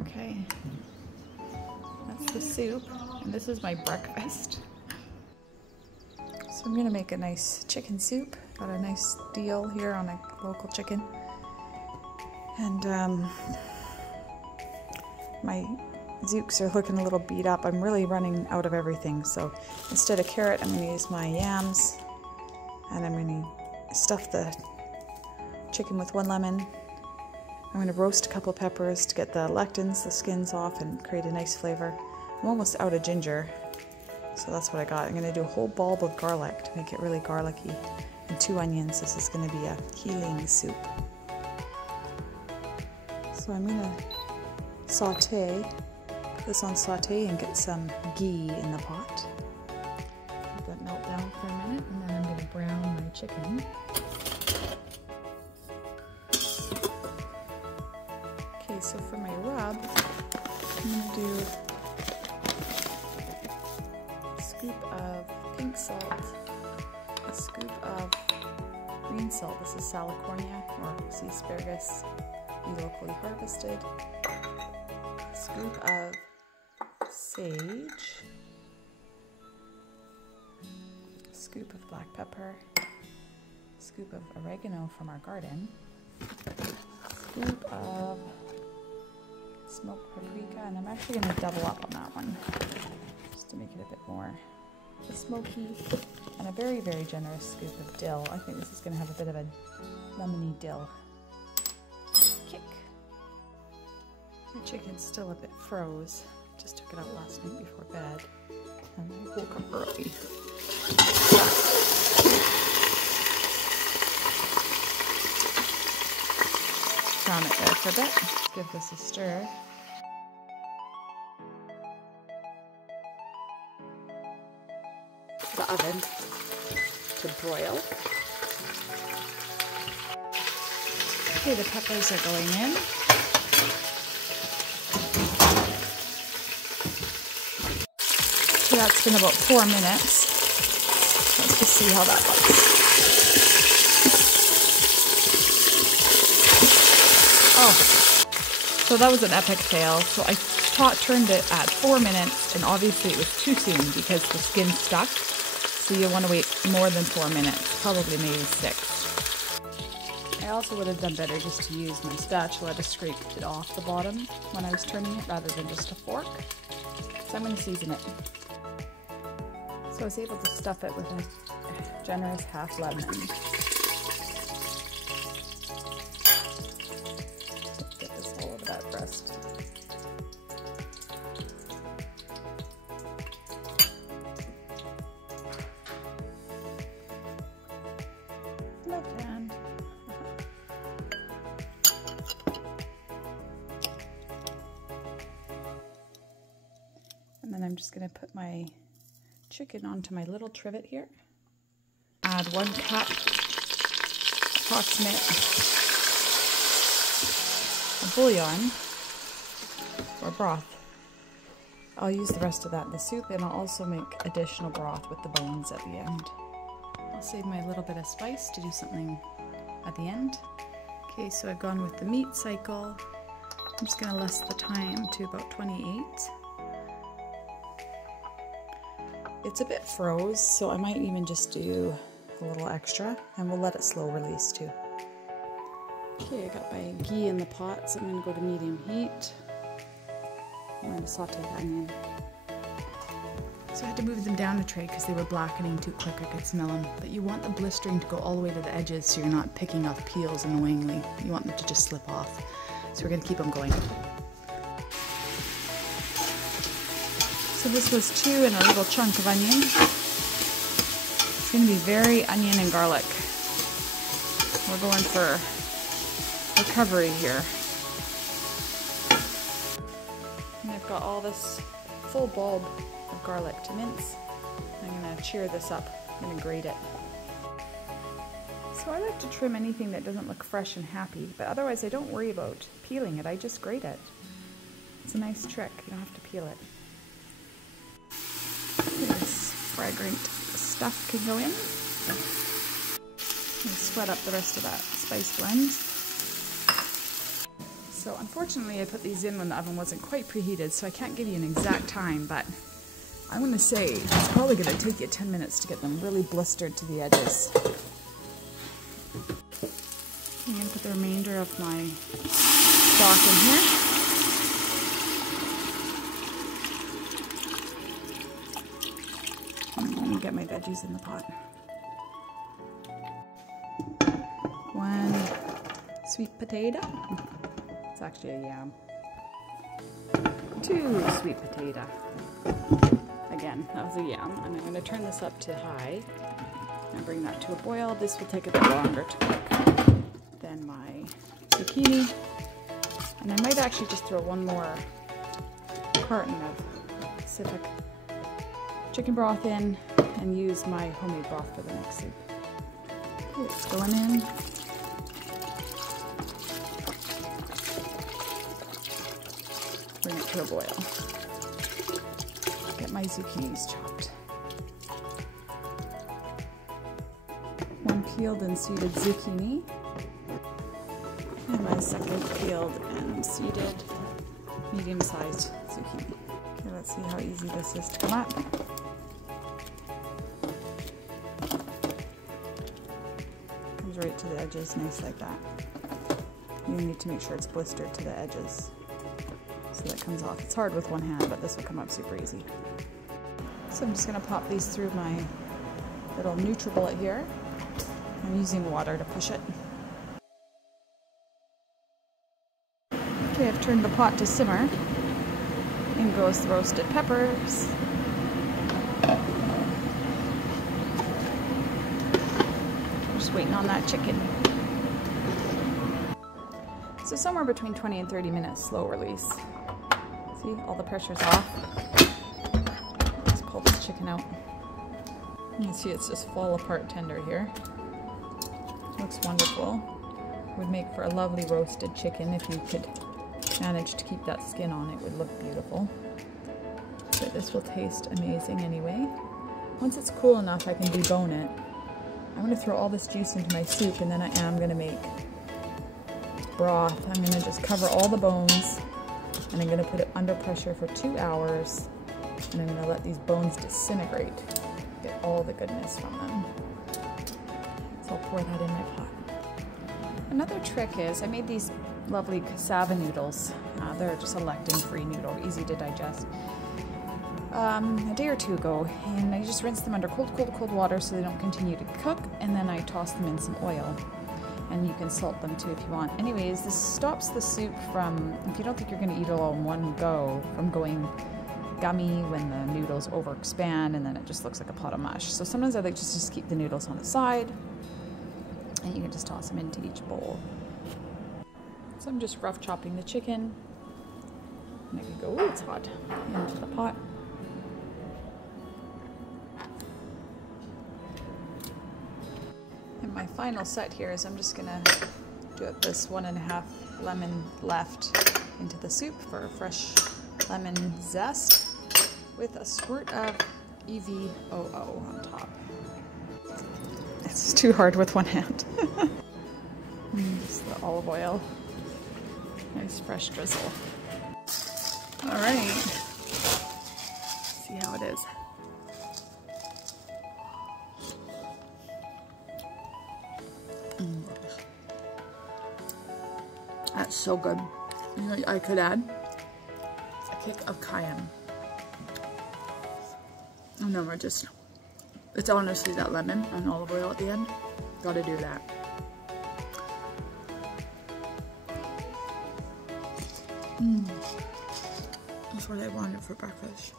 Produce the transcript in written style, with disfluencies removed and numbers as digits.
Okay, that's the soup, and this is my breakfast. So I'm gonna make a nice chicken soup. Got a nice deal here on a local chicken. And my zooks are looking a little beat up. I'm really running out of everything. So instead of carrot, I'm gonna use my yams, and I'm gonna stuff the chicken with 1 lemon. I'm going to roast a couple of peppers to get the lectins, the skins off, and create a nice flavor. I'm almost out of ginger, so that's what I got. I'm going to do a whole bulb of garlic to make it really garlicky, and 2 onions. This is going to be a healing soup. So I'm going to saute, put this on saute and get some ghee in the pot. Let that melt down for a minute, and then I'm going to brown my chicken. So for my rub, I'm going to do a scoop of pink salt, a scoop of green salt. This is salicornia or sea asparagus, we locally harvested. A scoop of sage, a scoop of black pepper, a scoop of oregano from our garden, a scoop of smoked paprika, and I'm actually going to double up on that one just to make it a bit more smoky, and a very, very generous scoop of dill. I think this is going to have a bit of a lemony dill kick. My chicken's still a bit froze. Just took it out last night before bed, and I woke up early. Brown it there for a bit. Give this a stir. The oven to broil. Okay, the peppers are going in. So that's been about 4 minutes. Let's just see how that looks. Oh, so that was an epic fail. So I turned it at 4 minutes, and obviously it was too soon because the skin stuck. So you want to wait more than 4 minutes, probably maybe 6. I also would have done better just to use my spatula to scrape it off the bottom when I was turning it rather than just a fork. So I'm going to season it. So I was able to stuff it with a generous half lemon. Get this all over that breast. Left hand. And then I'm just going to put my chicken onto my little trivet here. Add 1 cup approximate of bouillon or broth. I'll use the rest of that in the soup, and I'll also make additional broth with the bones at the end. I'll save my little bit of spice to do something at the end. Okay, so I've gone with the meat cycle. I'm just going to lessen the time to about 28. It's a bit froze, so I might even just do a little extra, and we'll let it slow release too. Okay, I got my ghee in the pot, so I'm going to go to medium heat. I'm going to saute the onion. So I had to move them down a tray because they were blackening too quick. I could smell them. But you want the blistering to go all the way to the edges so you're not picking off peels annoyingly. You want them to just slip off. So we're going to keep them going. So this was 2 and a little chunk of onion. It's going to be very onion and garlic. We're going for recovery here. And I've got all this full bulb of garlic to mince. I'm going to cheer this up. I'm going to grate it. So I like to trim anything that doesn't look fresh and happy, but otherwise I don't worry about peeling it. I just grate it. It's a nice trick. You don't have to peel it. This fragrant stuff can go in. And sweat up the rest of that spice blend. So unfortunately I put these in when the oven wasn't quite preheated, so I can't give you an exact time, but I'm going to say it's probably going to take you 10 minutes to get them really blistered to the edges. I'm going to put the remainder of my stock in here. Let me get my veggies in the pot. 1 sweet potato. It's actually a yam. 2 sweet potato. Again, that was a yam. And I'm going to turn this up to high and bring that to a boil. This will take a bit longer to cook than my zucchini. And I might actually just throw 1 more carton of Pacific chicken broth in and use my homemade broth for the next soup. Okay, it's going in. Bring it to a boil. Get my zucchinis chopped. 1 peeled and seeded zucchini. And my second peeled and seeded medium-sized zucchini. Okay, let's see how easy this is to come up. Comes right to the edges, nice like that. You need to make sure it's blistered to the edges so that it comes off. It's hard with one hand, but this will come up super easy. So I'm just going to pop these through my little NutriBullet here. I'm using water to push it. Okay, I've turned the pot to simmer. In goes the roasted peppers. Just waiting on that chicken. So somewhere between 20 and 30 minutes, slow release. See, all the pressure's off. Let's pull this chicken out. You can see it's just fall apart tender here. Looks wonderful. Would make for a lovely roasted chicken if you could manage to keep that skin on. It would look beautiful. But this will taste amazing anyway. Once it's cool enough, I can debone it. I'm going to throw all this juice into my soup, and then I am going to make broth. I'm going to just cover all the bones, and I'm going to put it under pressure for 2 hours, and I'm going to let these bones disintegrate, get all the goodness from them. So I'll pour that in my pot. Another trick is I made these lovely cassava noodles. They're just a lectin-free noodle, easy to digest. A day or 2 ago, and I just rinse them under cold water so they don't continue to cook, and then I toss them in some oil. And you can salt them too if you want. Anyways, this stops the soup from, if you don't think you're going to eat it all in one go, from going gummy when the noodles overexpand and then it just looks like a pot of mush. So sometimes I like just keep the noodles on the side, and you can just toss them into each bowl. So I'm just rough chopping the chicken, and I can go, oh, it's hot, into the pot. And my final set here is I'm just gonna do up this 1.5 lemon left into the soup for fresh lemon zest with a squirt of EVOO on top. It's too hard with one hand. Just the olive oil. Nice fresh drizzle. All right. See how it is. That's so good. You know, I could add a kick of cayenne. And then it's honestly that lemon and olive oil at the end. Gotta do that. That's what I wanted for breakfast.